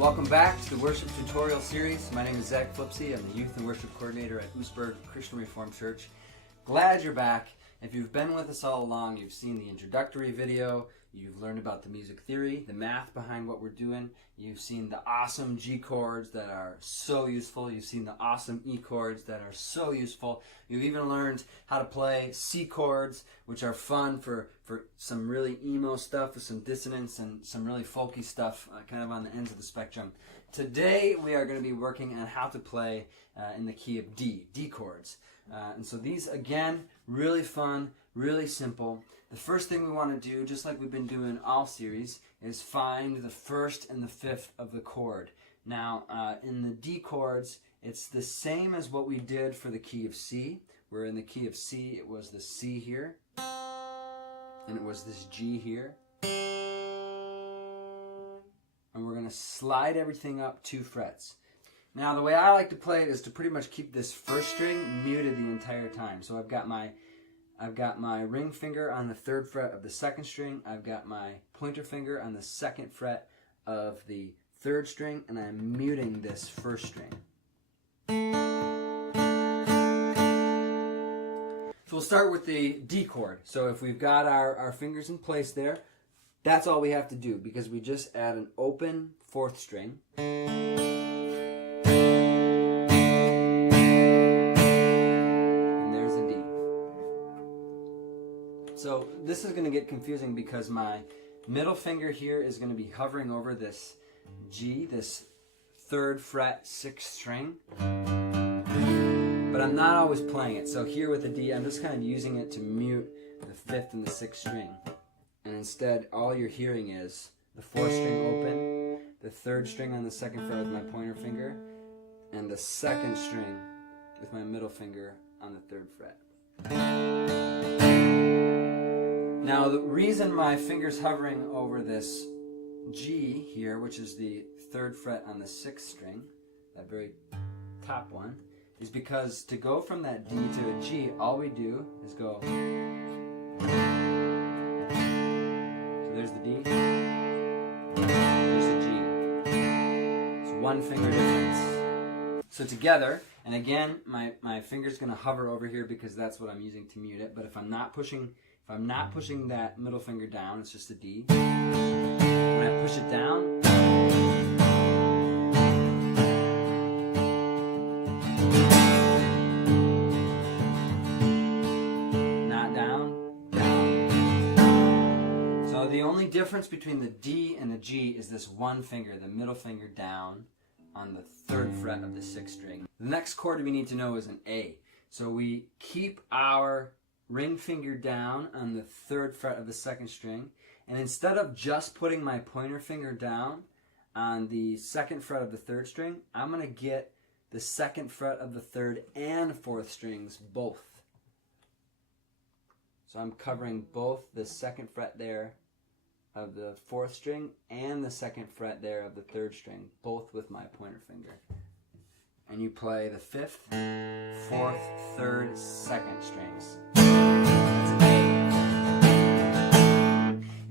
Welcome back to the worship tutorial series. My name is Zack. I'm the youth and worship coordinator at Oostburg Christian Reformed Church. Glad you're back. If you've been with us all along, you've seen the introductory video, you've learned about the music theory, the math behind what we're doing, you've seen the awesome G chords that are so useful, you've seen the awesome E chords that are so useful, you've even learned how to play C chords, which are fun for some really emo stuff with some dissonance and some really folky stuff kind of on the ends of the spectrum. Today we are going to be working on how to play in the key of D chords. And so these, again, really fun, really simple. The first thing we want to do, just like we've been doing all series, is find the first and the fifth of the chord. Now, in the D chords, it's the same as what we did for the key of C, where in the key of C it was the C here, and it was this G here. And we're going to slide everything up 2 frets. Now, the way I like to play it is to pretty much keep this first string muted the entire time. So I've got my ring finger on the 3rd fret of the 2nd string. I've got my pointer finger on the 2nd fret of the 3rd string, and I'm muting this 1st string. So we'll start with the D chord. So if we've got our fingers in place there, that's all we have to do, because we just add an open 4th string. So this is going to get confusing because my middle finger here is going to be hovering over this G, this 3rd fret 6th string, but I'm not always playing it. So here with the D, I'm just kind of using it to mute the 5th and the 6th string. And instead, all you're hearing is the 4th string open, the 3rd string on the 2nd fret with my pointer finger, and the 2nd string with my middle finger on the 3rd fret. Now, the reason my finger's hovering over this G here, which is the 3rd fret on the 6th string, that very top one, is because to go from that D to a G, all we do is go. So there's the D, there's the G. It's 1 finger difference. So together, and again, my finger's going to hover over here because that's what I'm using to mute it, but if I'm not pushing that middle finger down, it's just a D. When I push it down, not down, down. So the only difference between the D and the G is this 1 finger, the middle finger down on the 3rd fret of the 6th string. The next chord we need to know is an A. So we keep our ring finger down on the 3rd fret of the 2nd string, and instead of just putting my pointer finger down on the 2nd fret of the 3rd string, I'm going to get the 2nd fret of the 3rd and 4th strings both. So I'm covering both the 2nd fret there of the 4th string and the 2nd fret there of the 3rd string, both with my pointer finger. And you play the 5th, 4th, 3rd, 2nd strings. That's A.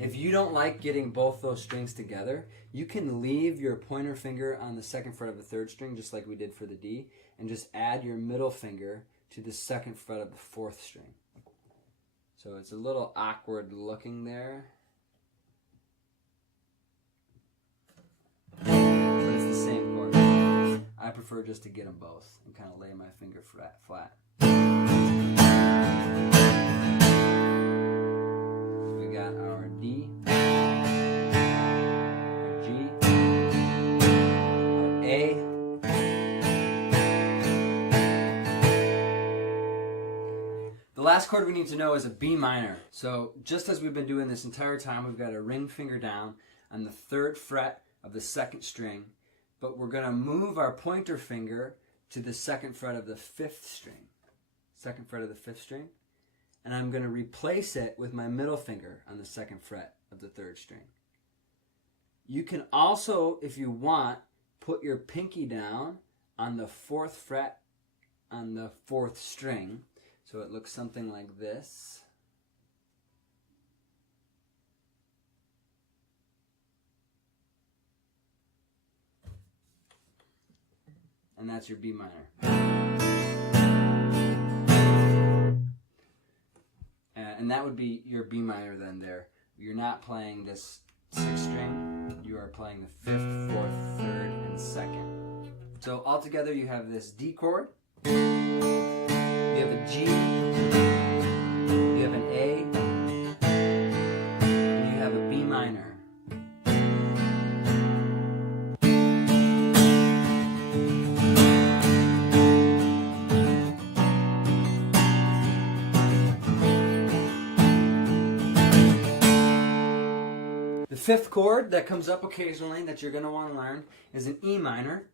If you don't like getting both those strings together, you can leave your pointer finger on the 2nd fret of the 3rd string, just like we did for the D, and just add your middle finger to the 2nd fret of the 4th string. So it's a little awkward looking there, but it's the same chord. I prefer just to get them both and kind of lay my finger flat. So we got our D, our G, our A, the last chord we need to know is a B minor. So just as we've been doing this entire time, we've got a ring finger down on the 3rd fret of the 2nd string, but we're going to move our pointer finger to the 2nd fret of the 5th string. 2nd fret of the 5th string. And I'm going to replace it with my middle finger on the 2nd fret of the 3rd string. You can also, if you want, put your pinky down on the 4th fret on the 4th string. So it looks something like this. and that's your B minor. And that would be your B minor then there. You're not playing this 6th string, you are playing the 5th, 4th, 3rd, and 2nd. So altogether you have this D chord, you have a G, you have an A, and you have a B minor. The 5th chord that comes up occasionally that you're going to want to learn is an E minor.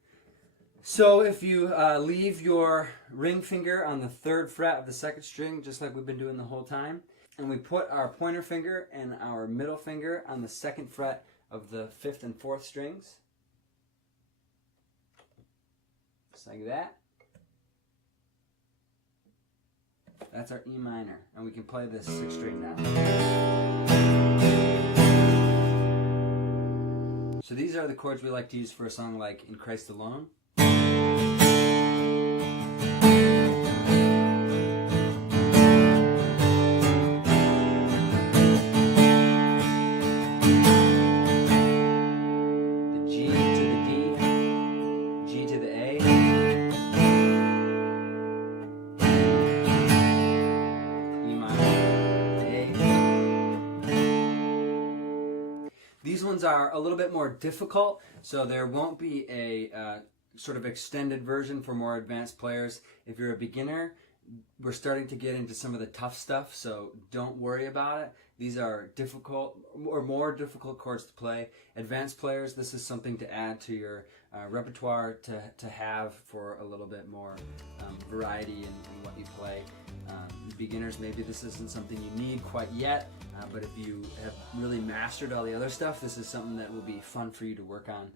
So if you leave your ring finger on the 3rd fret of the 2nd string, just like we've been doing the whole time, and we put our pointer finger and our middle finger on the 2nd fret of the 5th and 4th strings, just like that, that's our E minor, and we can play this 6th string now. So these are the chords we like to use for a song like In Christ Alone. The G to the D, G to the A, E minor, A. These ones are a little bit more difficult, so there won't be a sort of extended version for more advanced players. If you're a beginner, we're starting to get into some of the tough stuff, so don't worry about it. These are difficult or more difficult chords to play. Advanced players, this is something to add to your repertoire to have for a little bit more variety in what you play. Beginners, maybe this isn't something you need quite yet, but if you have really mastered all the other stuff, this is something that will be fun for you to work on.